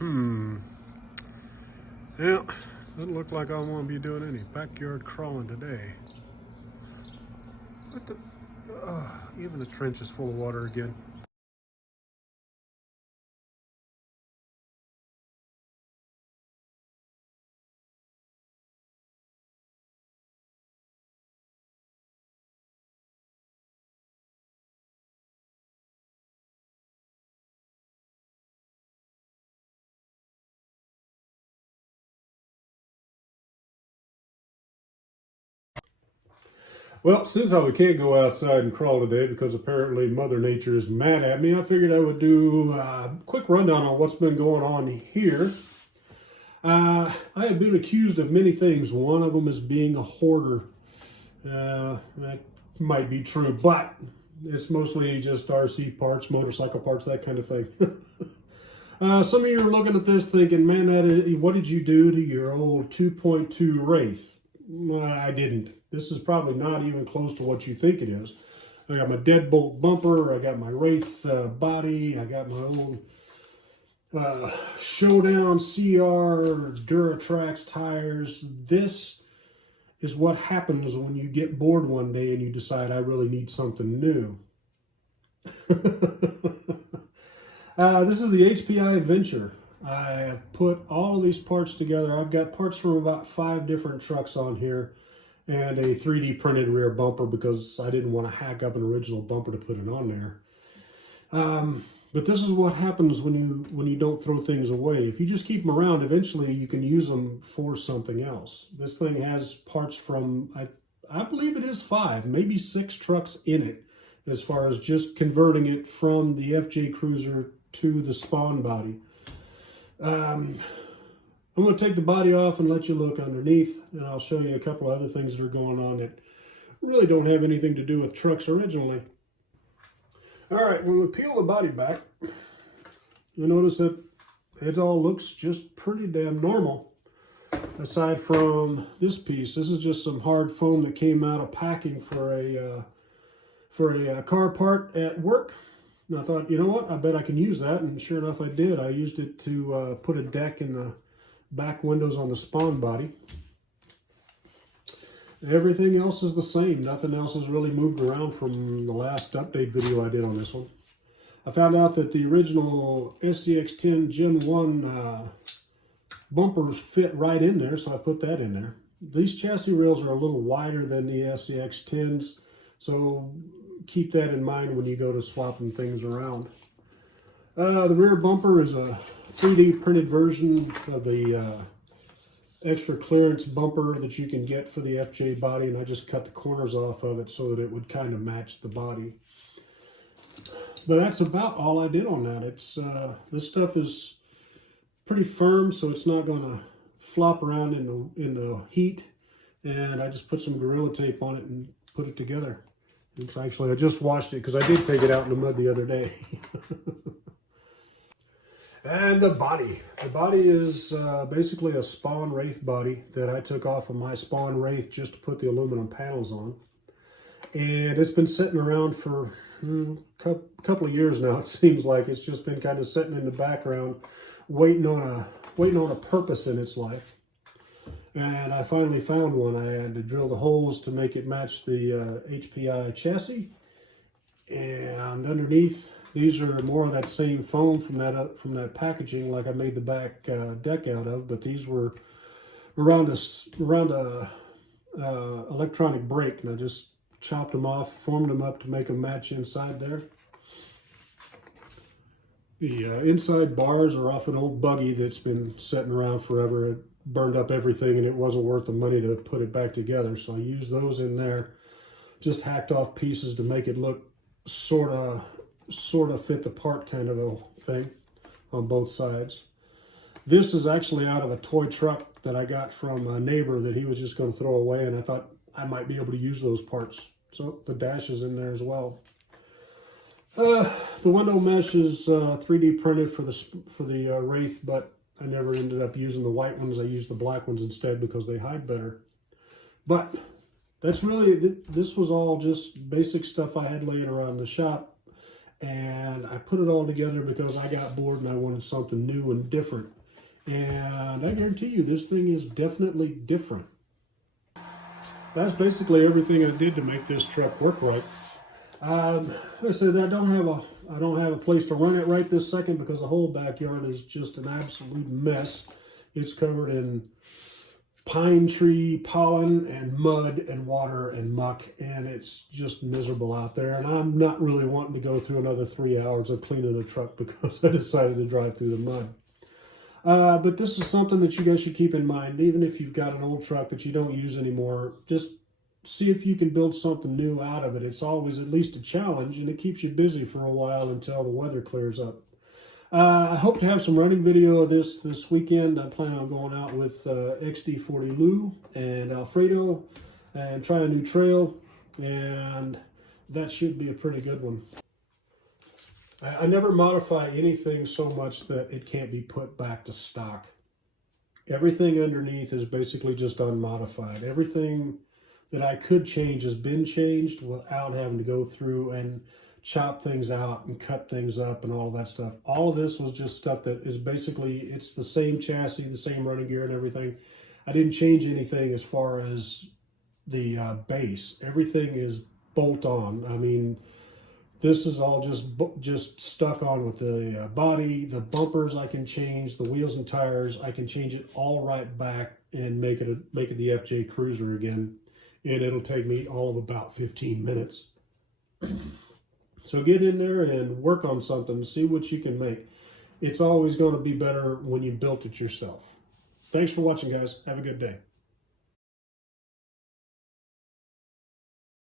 Yeah, doesn't look like I want to be doing any backyard crawling today. What the? Even the trench is full of water again. Well, since we can't go outside and crawl today because apparently Mother Nature is mad at me, I figured I would do a quick rundown on what's been going on here. I have been accused of many things. One of them is being a hoarder. That might be true, but it's mostly just RC parts, motorcycle parts, that kind of thing. Some of you are looking at this thinking, man, what did you do to your old 2.2 Wraith? I didn't. This is probably not even close to what you think it is. I got my deadbolt bumper, I got my Wraith body, I got my old Showdown CR Duratrax tires. This is what happens when you get bored one day and you decide I really need something new. This is the HPI Venture. I have put all of these parts together. I've got parts from about 5 different trucks on here and a 3D printed rear bumper because I didn't want to hack up an original bumper to put it on there. But this is what happens when you don't throw things away. If you just keep them around, eventually you can use them for something else. This thing has parts from, I believe it is 5, maybe 6 trucks in it, as far as just converting it from the FJ Cruiser to the Spawn body. I'm going to take the body off and let you look underneath, and I'll show you a couple of other things that are going on that really don't have anything to do with trucks originally. All right, when we peel the body back, you'll notice that it all looks just pretty damn normal. Aside from this piece, this is just some hard foam that came out of packing for a car part at work. And I thought, you know what, I bet I can use that. And sure enough, I did. I used it to put a deck in the back windows on the Spawn body. Everything else is the same. Nothing else has really moved around from the last update video I did on this one. I found out that the original SCX-10 Gen 1 bumpers fit right in there, so I put that in there. These chassis rails are a little wider than the SCX-10s, so keep that in mind when you go to swapping things around. The rear bumper is a 3D printed version of the extra clearance bumper that you can get for the FJ body, and I just cut the corners off of it so that it would kind of match the body. But that's about all I did on that. It's this stuff is pretty firm, so it's not going to flop around in the heat, and I just put some Gorilla Tape on it and put it together. It's actually, I just washed it because I did take it out in the mud the other day. And the body. The body is basically a Spawn Wraith body that I took off of my Spawn Wraith just to put the aluminum panels on. And it's been sitting around for a couple of years now. It seems like it's just been kind of sitting in the background, waiting on a purpose in its life. And I finally found one. I had to drill the holes to make it match the HPI chassis. And underneath, these are more of that same foam from that packaging, like I made the back deck out of. But these were around a electronic brake, and I just chopped them off, formed them up to make them match inside there. The inside bars are off an old buggy that's been sitting around forever. It burned up everything, and it wasn't worth the money to put it back together. So I used those in there, just hacked off pieces to make it look sort of fit the part kind of a thing on both sides. This is actually out of a toy truck that I got from a neighbor that he was just going to throw away, and I thought I might be able to use those parts. So the dash is in there as well. The window mesh is 3D printed for the Wraith, but I never ended up using the white ones. I used the black ones instead because they hide better. But that's really, this was all just basic stuff I had laying around the shop. and I put it all together because I got bored and I wanted something new and different. And I guarantee you, this thing is definitely different. That's basically everything I did to make this truck work right. I said I don't have a place to run it right this second because the whole backyard is just an absolute mess. It's covered in pine tree pollen and mud and water and muck, and it's just miserable out there. And I'm not really wanting to go through another 3 hours of cleaning a truck because I decided to drive through the mud. But this is something that you guys should keep in mind. Even if you've got an old truck that you don't use anymore, just see if you can build something new out of it. It's always at least a challenge, and it keeps you busy for a while until the weather clears up. I hope to have some running video of this weekend. I'm planning on going out with XD40 Lou and Alfredo and try a new trail, and that should be a pretty good one. I never modify anything so much that it can't be put back to stock. Everything underneath is basically just unmodified. Everything that I could change has been changed without having to go through and chop things out and cut things up and all of that stuff. All of this was just stuff that is basically, it's the same chassis, the same running gear and everything. I didn't change anything as far as the base. Everything is bolt on. I mean, this is all just stuck on with the body. The bumpers I can change, the wheels and tires, I can change it all right back and make it the FJ Cruiser again. And it'll take me all of about 15 minutes. So get in there and work on something, see what you can make. It's always going to be better when you built it yourself. Thanks for watching, guys. Have a good day.